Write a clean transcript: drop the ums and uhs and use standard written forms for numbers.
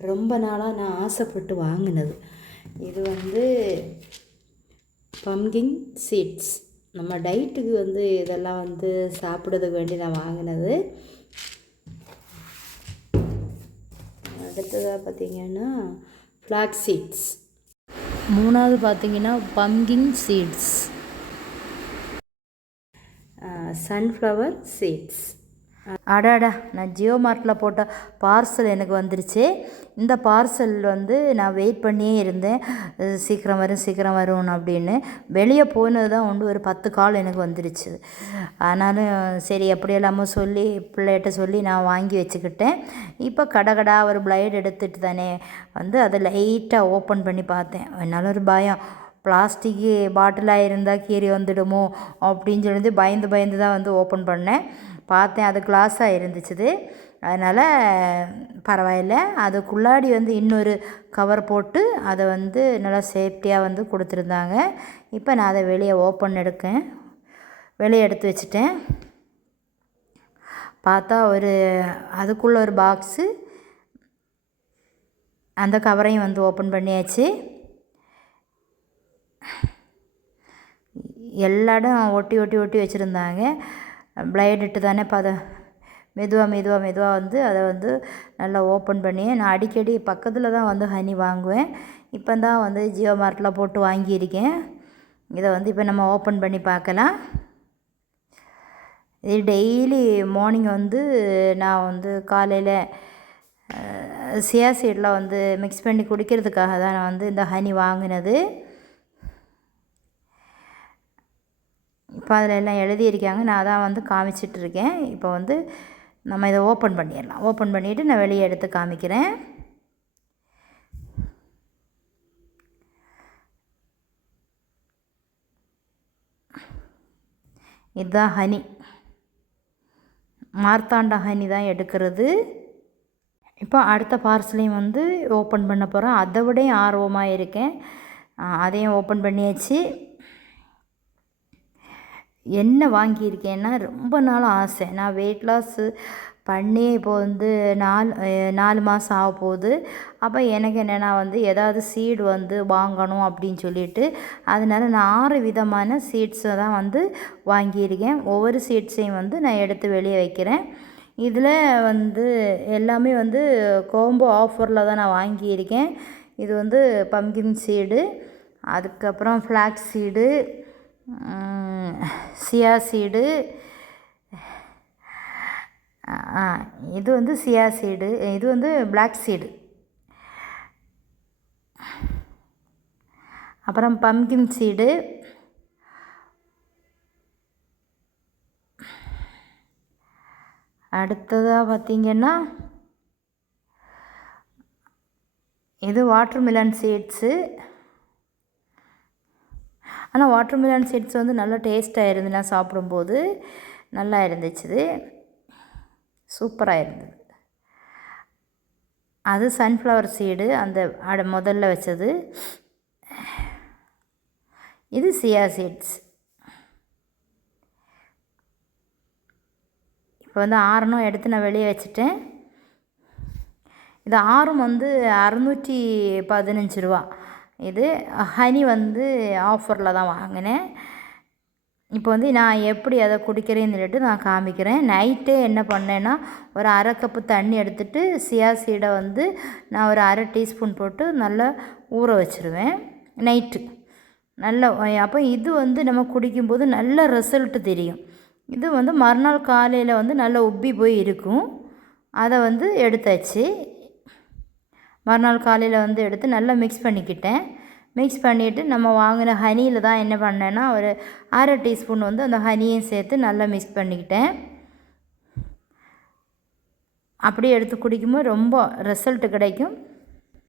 ரொம்ப நாளாக நான் ஆசைப்பட்டு வாங்கினது. இது வந்து பம்கின் சீட்ஸ். நம்ம டயட்டுக்கு வந்து இதெல்லாம் வந்து சாப்பிட்றதுக்கு வேண்டி நான் வாங்கினது. அடுத்ததாக பார்த்திங்கன்னா ஃப்ளாக்ஸ் சீட்ஸ். மூணாவது பார்த்திங்கன்னா பம்கின் சீட்ஸ், சன்ஃப்ளவர் சீட்ஸ். அடாடா, நான் ஜியோ மார்ட்டில் போட்ட பார்சல் எனக்கு வந்துருச்சு. இந்த பார்சல் வந்து நான் வெயிட் பண்ணியே இருந்தேன், சீக்கிரம் வரும் அப்படின்னு. வெளியே போனது தான் உண்டு, ஒரு 10 கால் எனக்கு வந்துருச்சு. ஆனாலும் சரி எப்படியெல்லாமோ சொல்லி பிள்ளைகிட்ட சொல்லி நான் வாங்கி வச்சுக்கிட்டேன். இப்போ கடை ஒரு பிளைட் எடுத்துகிட்டு தானே வந்து அதை லைட்டாக ஓப்பன் பண்ணி பார்த்தேன். என்னால் ஒரு பயம், பிளாஸ்டிக்கு பாட்டிலாக இருந்தால் கீறி வந்துடுமோ அப்படின்னு சொல்லி பயந்து தான் வந்து ஓப்பன் பண்ணேன். பார்த்தேன், அது கிளாஸாக இருந்துச்சு. அதனால் பரவாயில்ல. அதுக்குள்ளாடி வந்து இன்னொரு கவர் போட்டு அதை வந்து நல்லா சேஃப்டியாக வந்து கொடுத்துருந்தாங்க. இப்போ நான் அதை வெளியே எடுத்து வச்சுட்டேன். பார்த்தா அதுக்குள்ளே ஒரு பாக்ஸு, அந்த கவரையும் வந்து ஓப்பன் பண்ணியாச்சு. எல்லா இடம் ஒட்டி வச்சுருந்தாங்க. பிளைட் இட்டு தானே மெதுவாக வந்து அதை வந்து நல்லா ஓப்பன் பண்ணி, நான் அடிக்கடி பக்கத்தில் தான் வந்து ஹனி வாங்குவேன். இப்போ தான் வந்து ஜியோ மார்ட்டில் போட்டு வாங்கியிருக்கேன். இதை வந்து இப்போ நம்ம ஓப்பன் பண்ணி பார்க்கலாம். இது டெய்லி மார்னிங் வந்து நான் வந்து காலையில் சியா சீடெலாம் வந்து மிக்ஸ் பண்ணி குடிக்கிறதுக்காக தான் நான் வந்து இந்த ஹனி வாங்கினது. இப்போ அதில் எல்லாம் எழுதியிருக்காங்க, நான் தான் வந்து காமிச்சிட்ருக்கேன். இப்போ வந்து நம்ம இதை ஓப்பன் பண்ணிடலாம். ஓப்பன் பண்ணிவிட்டு நான் வெளியே எடுத்து காமிக்கிறேன். இதுதான் ஹனி, மார்த்தாண்டா ஹனி தான் எடுக்கிறது. இப்போ அடுத்த பார்சலையும் வந்து ஓப்பன் பண்ண போகிறேன். அதை விட ஆர்வமாக இருக்கேன். அதையும் ஓப்பன் பண்ணியாச்சு. என்ன வாங்கியிருக்கேன்னா, ரொம்ப நாள் ஆசை. நான் வெயிட் லாஸ் பண்ணி இப்போ வந்து 4 மாதம் ஆக போகுது. அப்போ எனக்கு என்னென்னா வந்து ஏதாவது சீடு வந்து வாங்கணும் அப்படின்னு சொல்லிட்டு, அதனால் நான் 6 விதமான சீட்ஸை தான் வந்து வாங்கியிருக்கேன். ஒவ்வொரு சீட்ஸையும் வந்து நான் எடுத்து வெளியே வைக்கிறேன். இதில் வந்து எல்லாமே வந்து கோம்போ ஆஃபரில் தான் நான் வாங்கியிருக்கேன். இது வந்து பம்கின் சீடு, அதுக்கப்புறம் ஃப்ளாக்ஸ் சீடு, சியா சீடு, இது வந்து சியா சீடு, இது வந்து பிளாக் சீடு, அப்புறம் பம்கின் சீடு, அடுத்ததாக பார்த்திங்கன்னா இது வாட்டர்மெலன் சீட்ஸு. ஆனால் வாட்டர்மெலன் சீட்ஸ் வந்து நல்லா டேஸ்ட்டாக இருந்து, நான் சாப்பிடும்போது நல்லா இருந்துச்சு, சூப்பராக இருந்தது. அது சன்ஃப்ளவர் சீடு, அந்த முதல்ல வச்சது. இது சியா சீட்ஸ். இப்போ வந்து 6 எடுத்து நான் வெளியே வச்சுட்டேன். இது 6 வந்து 615 ரூபா. இது ஹனி வந்து ஆஃபரில் தான் வாங்கினேன். இப்போ வந்து நான் எப்படி அதை குடிக்கிறேன்னு சொல்லிட்டு நான் காமிக்கிறேன். நைட்டே என்ன பண்ணேன்னா, ஒரு 1/2 கப்பு தண்ணி எடுத்துகிட்டு சியா சீடை வந்து நான் ஒரு 1/2 டீஸ்பூன் போட்டு நல்லா ஊற வச்சுருவேன் நைட்டு. நல்ல அப்போ இது வந்து நம்ம குடிக்கும்போது நல்ல ரிசல்ட்டு தெரியும். இது வந்து மறுநாள் காலையில் வந்து நல்லா உப்பி போய் இருக்கும். அதை வந்து எடுத்தாச்சு. மறுநாள் காலையில் வந்து எடுத்து நல்லா மிக்ஸ் பண்ணிக்கிட்டேன். மிக்ஸ் பண்ணிவிட்டு நம்ம வாங்கின ஹனியில் தான் என்ன பண்ணேன்னா, ஒரு 1/2 டீஸ்பூன் வந்து அந்த ஹனியையும் சேர்த்து நல்லா மிக்ஸ் பண்ணிக்கிட்டேன். அப்படியே எடுத்து குடிக்கும்போது ரொம்ப ரிசல்ட்டு கிடைக்கும்.